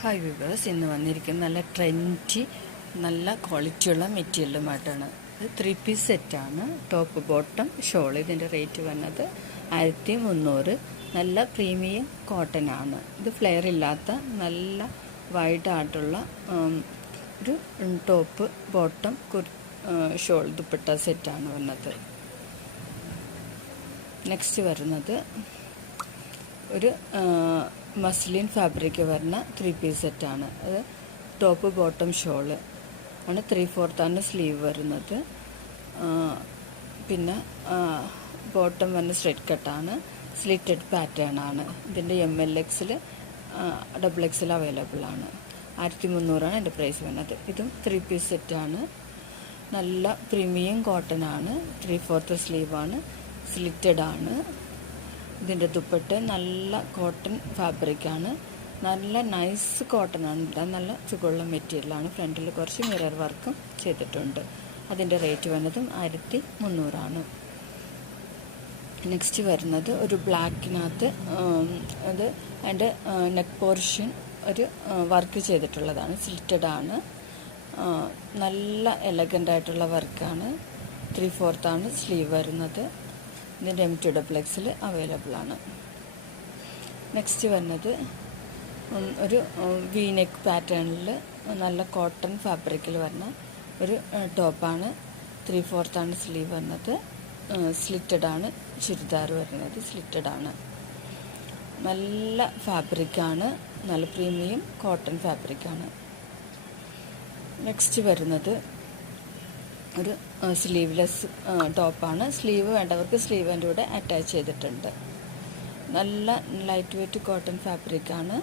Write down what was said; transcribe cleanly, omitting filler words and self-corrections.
Hi viewers, ഇന്ന് വന്നിരിക്കുന്ന നല്ല ട്രെൻഡി നല്ല ക്വാളിറ്റിയുള്ള മെറ്റീരിയലുമായിട്ടാണ്. ഇത് 3 പീസ് സെറ്റാണ്. Top bottom shawl. ഇതിൻ്റെ റേറ്റ് വന്നത് 1300. നല്ല പ്രീമിയം കോട്ടൺ ആണ്. ഇത് ഫ്ലെയർ ഇല്ലാത്ത നല്ല വൈഡായിട്ടുള്ള ഒരു ടോപ്പ് ബോട്ടം ഷോൾ ദുപ്പട്ട സെറ്റാണ് വന്നത്. നെക്സ്റ്റ് വരുന്നത് ഒരു മസ്ലിൻ ഫാബ്രിക് വരുന്ന 3 പീസ് സെറ്റാണ്. അത് ടോപ്പ് ബോട്ടം ഷോള് ആണ്. 3/4 സ്ലീവ് വരുന്നത്. പിന്നെ ബോട്ടം വരുന്ന സ്ട്രെറ്റ് കട്ടാണ്. സ്ലിറ്റഡ് പാറ്റേൺ ആണ്. ഇതിൻ്റെ ML/XL XXL അവൈലബിൾ ആണ്. 1300 എൻ്റെ പ്രൈസ് വരുന്നത്. ഇതും 3 പീസ് സെറ്റാണ്. നല്ല പ്രീമിയം കോട്ടൺ ആണ്. 3/4 സ്ലീവാണ്. സ്ലിറ്റഡ് ആണ്. ഇതിൻ്റെ ദുപ്പട്ട നല്ല കോട്ടൺ ഫാബ്രിക്കാണ്. നല്ല നൈസ് കോട്ടൺ ആണ്. നല്ല സുഖമുള്ള മെറ്റീരിയലാണ്. ഫ്രണ്ടിൽ കുറച്ച് മിറർ വർക്കും ചെയ്തിട്ടുണ്ട്. അതിൻ്റെ റേറ്റ് വന്നതും 1300. നെക്സ്റ്റ് വരുന്നത് ഒരു ബ്ലാക്കിനകത്ത് അത് അതിൻ്റെ നെക്ക് പോർഷൻ ഒരു വർക്ക് ചെയ്തിട്ടുള്ളതാണ്. സ്ലിറ്റഡ് ആണ്. നല്ല എലഗൻ്റ് ആയിട്ടുള്ള വർക്കാണ്. 3/4 സ്ലീവ് വരുന്നത്. ഇതിൻ്റെ M2XL അവൈലബിൾ ആണ്. നെക്സ്റ്റ് വരുന്നത് ഒരു വി നെക്ക് പാറ്റേണിൽ നല്ല കോട്ടൺ ഫാബ്രിക്കിൽ വരുന്ന ഒരു ടോപ്പാണ്. 3/4 സ്ലീവ് വരുന്നത്. സ്ലിറ്റഡ് ആണ്. ചുരിദാർ വരുന്നത് സ്ലിറ്റഡ് ആണ്. നല്ല ഫാബ്രിക്കാണ്. നല്ല പ്രീമിയം കോട്ടൺ ഫാബ്രിക്കാണ്. നെക്സ്റ്റ് വരുന്നത് ഒരു സ്ലീവ്ലെസ് ടോപ്പാണ്. സ്ലീവ് വേണ്ടവർക്ക് സ്ലീവിൻ്റെ കൂടെ അറ്റാച്ച് ചെയ്തിട്ടുണ്ട്. നല്ല ലൈറ്റ് വെയ്റ്റ് കോട്ടൺ ഫാബ്രിക്കാണ്.